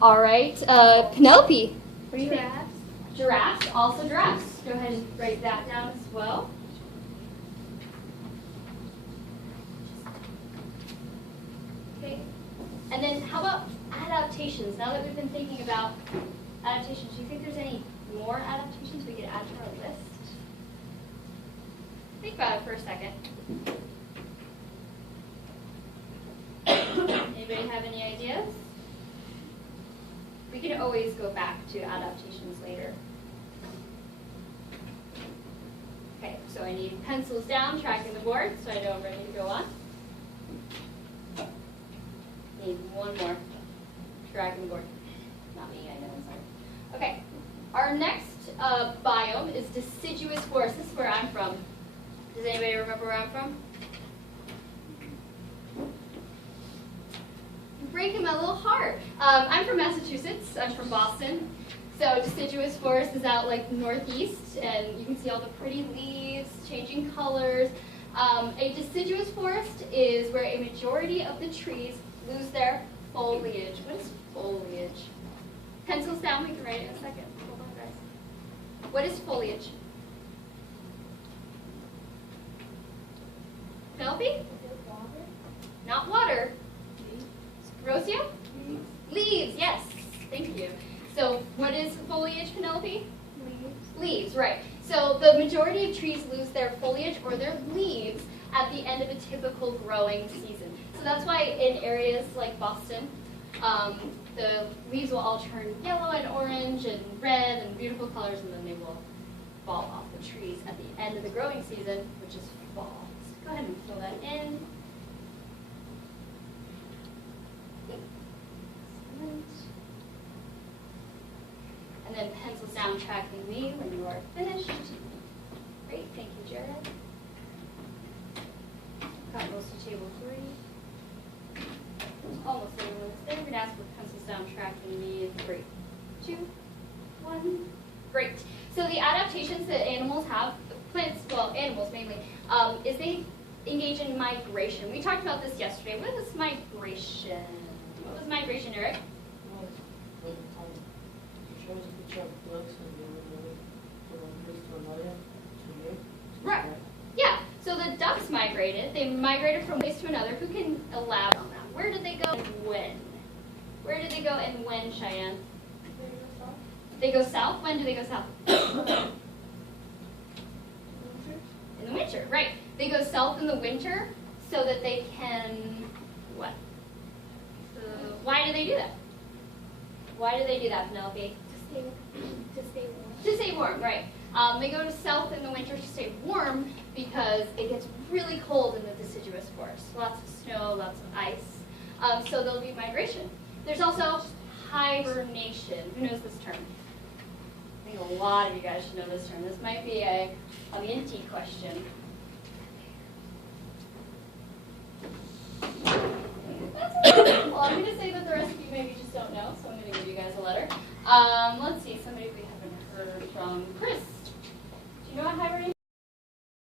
All right, Penelope. What do you think? Giraffes. Giraffes, also giraffes. Go ahead and write that down as well. Okay. And then how about adaptations? Now that we've been thinking about adaptations, do you think there's any more adaptations we could add to our list? Think about it for a second. Anybody have any ideas? We can always go back to adaptations later. Okay, so I need pencils down, tracking the board, so I know I'm ready to go on. Need one more. Tracking the board. Not me, I know, I'm sorry. Okay, our next biome is deciduous forest. This is where I'm from. Does anybody remember where I'm from? Breaking my little heart. I'm from Massachusetts. I'm from Boston. So deciduous forest is out like northeast, and you can see all the pretty leaves changing colors. A deciduous forest is where a majority of the trees lose their foliage. What is foliage? Pencils down, we can write it in a second. Hold on, guys. What is foliage? Penelope? Not water. Rocio? Leaves, yes. Thank you. So what is foliage, Penelope? Leaves. Leaves, right. So the majority of trees lose their foliage or their leaves at the end of a typical growing season. So that's why in areas like Boston, the leaves will all turn yellow and orange and red and beautiful colors, and then they will fall off the trees at the end of the growing season, which is fall. So go ahead and fill that in. And then pencils down, tracking me when you are finished. Great, thank you, Jared. Got most of table 3. Almost everyone's there. We're going to ask for pencils down, tracking me in 3, 2, 1. Great. So the adaptations that animals have, plants, well, animals mainly, is they engage in migration. We talked about this yesterday. What is migration? What was migration, Eric? Right. Yeah. So the ducks migrated. They migrated from place to another. Who can elaborate on that? Where did they go and when? Where did they go and when, Cheyenne? They go south. When do they go south? In the winter, right. They go south in the winter so that they can, what? Why do they do that? Why do they do that, Penelope? To stay warm. To stay warm, right. They go to south in the winter to stay warm because it gets really cold in the deciduous forest. Lots of snow, lots of ice. So there'll be migration. There's also hibernation. Who knows this term? I think a lot of you guys should know this term. This might be a minty question. Well, I'm going to say that the rest of you maybe just don't know, so I'm going to give you guys a letter. Let's see, somebody we haven't heard from. Chris, do you know what hibernation